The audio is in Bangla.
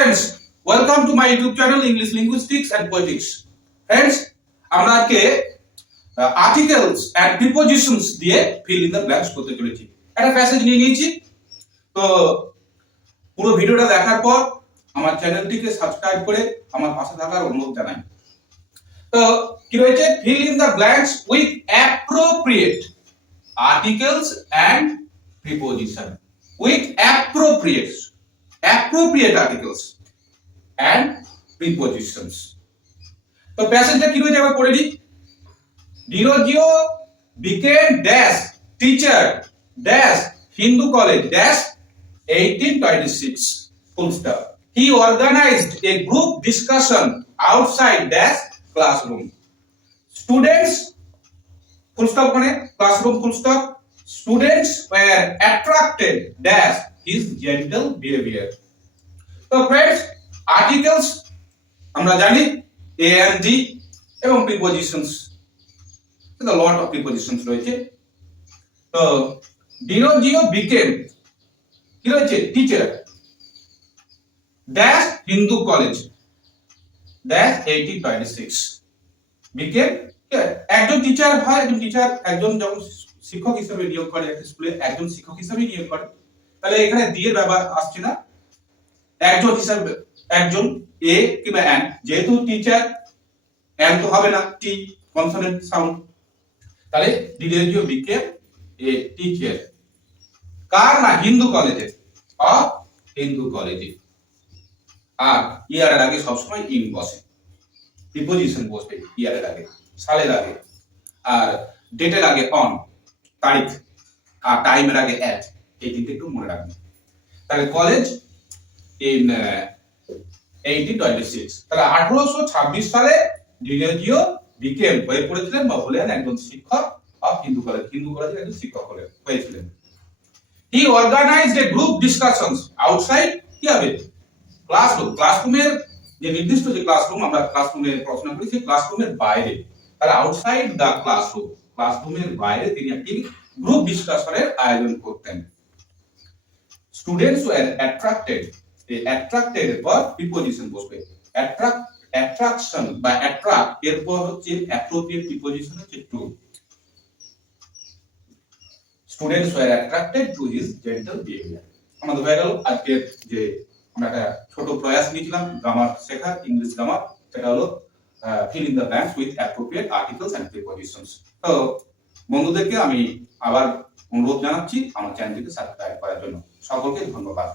friends, welcome to my YouTube channel English Linguistics and Poetics. Friends, আমরা আজকে articles and prepositions দিয়ে fill in the blanks করতে চলেছি। একটা প্যাসেজ নিয়ে নিয়েছি। তো পুরো ভিডিওটা দেখার পর আমার চ্যানেলটিকে সাবস্ক্রাইব করে আমার পাশে থাকার অনুরোধ জানাই। তো কি রয়েছে? fill in the blanks with appropriate articles and preposition. With appropriate articles and prepositions. তো প্যাসেজটা কি রয়েছে একবার পড়ে নিই। Derozio became dash teacher dash Hindu college dash 1826 full stop. He organized a group discussion outside dash classroom. Students full stop মানে classroom full stop. Students were attracted dash his gentle behavior. তো फ्रेंड्स articles আমরা জানি a and d এবং prepositions the lot of prepositions রয়েছে। তো ডিরোজিও became কি রয়েছে teacher dash Hindu college dash 1826 became একজন টিচার হয় একজন যখন শিক্ষক হিসেবে নিয়োগ করে একটা স্কুলে একজন শিক্ষক হিসেবে নিয়োগ করে তাহলে এখানে দি এর ব্যবহার আসছে না একজন হিসেবে একজন এ কিংবা এন যেহেতু টিচার এন তো হবে না টি কনসোনেন্ট সাউন্ড তাহলে ডিরোজিও became a teacher কার না হিন্দু কলেজে অফ হিন্দু কলেজে আর ইয়ার আগে সব সময় ইন বসে প্রিপোজিশন বসবে ইয়ার আগে সালের আগে আর ডেটের আগে অন তারিখ আর টাইমের আগে এট এই তিনটে একটু মনে রাখবেন তাহলে কলেজ ইন 1826 তাহলে 1826 সালে ডিরোজিও became হয়ে পড়েছিলেন বা হলেন একজন শিক্ষক অফ হিন্দু কলেজের একজন শিক্ষক হয়েছিলেন। He organized a group discussions outside কি হবে ক্লাসরুমের যে নির্দিষ্ট যে ক্লাসরুম আমরা ক্লাসরুমে পড়াশোনা করি সেই ক্লাসরুমের বাইরে তাহলে আউটসাইড দা ক্লাসরুমের বাইরে তিনি একটি গ্রুপ ডিসকাশনের আয়োজন করতেন। স্টুডেন্টস ওয়্যার অ্যাট্রাক্টেড এরপর প্রিপোজিশন বসবে অ্যাট্রাকশন বা অ্যাট্রাক্ট এরপর হচ্ছে অ্যাপ্রোপ্রিয়েট প্রিপোজিশন হচ্ছে to students were attracted to his gentle behaviour. আমাদের হয়ে গেল আজকে যে আমরা একটা ছোট প্রয়াস নিয়েছিলাম গ্রামার শেখার ইংলিশ গ্রামার সেটা হলো fill in the blanks with appropriate articles and prepositions. তো বন্ধুদেরকে আমি আবার অনুরোধ জানাচ্ছি আমার চ্যানেলটিকে সাবস্ক্রাইব করার জন্য। সকলকে ধন্যবাদ।